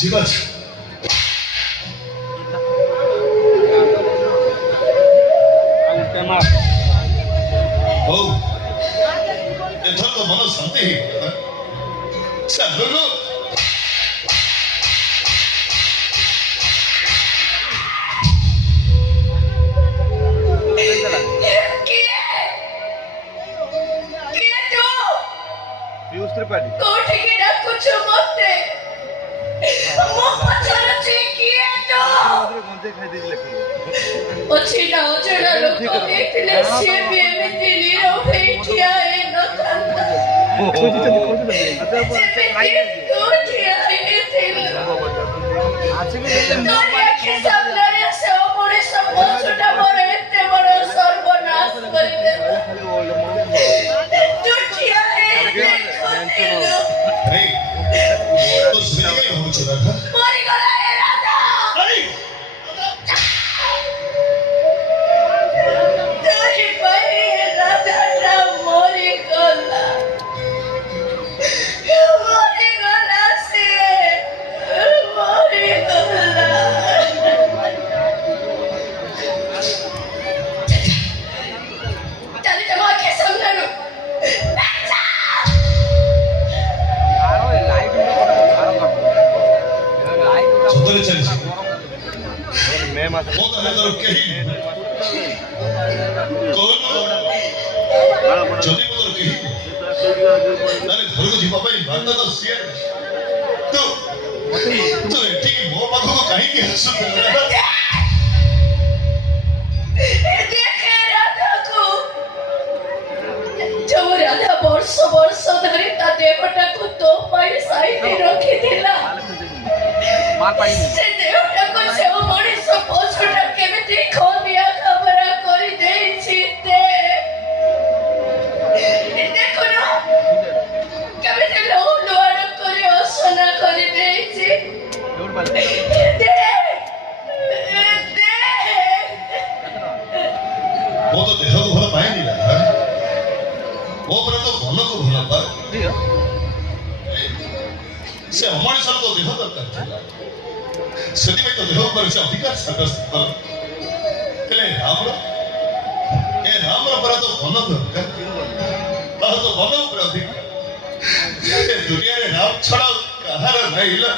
ঠিক আছে ହଉ ଏଥର ତ ମନ ଶାନ୍ତି ହେଇଗଲା ଚାଲୁନୁ କୋଉଠିକି ଡାକୁଛୁ ମତେ? ମୋ ପଚାରୁଛି କିଏ ତୁ? ଅଛି ନା ଅଜଣା ଲୋକ ହେଇଥିଲେ ସିଏ ବି ଏମିତି ନିରବ ହେଇ ଠିଆ ହେଇନଥାନ୍ତା। ସେମିତି ତୁ ଠିଆ ହେଇଥିଲୁ। ତୋରି ଆଖି ସାମ୍ନାରେ ସେ ମଣିଷ ପଶୁଟା ମୋର ଏତେ ବଡ଼ ସର୍ବନାଶ କରିଦେଲା। ତୁ ଠିଆ ହେଇଥିଲୁ। तो जिंदगी में हो चुका था मरी गला ये राधा तेरी भाई ये राधा ना मरी गला से मरी गला चली जमा के सामने रो सतरे चली मैं मत वो तो है तो कहीं कौन जल्दी बोलो कहीं अरे घर को जीवा भाई बांधा तो सिया तो ठीक है वो बात को कहीं के हंस देखे राधा को जो राधा वर्ष वर्ष धरी ता देवटा को तो पाई साइड रखी थिला से देवटा को से मଣିଷ ପଛଟା କେମିତି ଖୋଲିଆ ଖବର କରି ଦେଇଛି ଦେଖୁନ କେମିତି ଲହୁଲୁହାଣ କରି ଅସନା କରି ଦେଇଛି वो तो देह को भला पाए नहीं रहा वो पर तो मन को भला पा से हमारे साथ तो देह दरकार था सदी में तो देह पर से अधिकार साब्यस्त कर कले रामर पर तो मन दरकार तो मन पर अधिकार ये दुनिया रे राम छड़ा कहार नहीं ला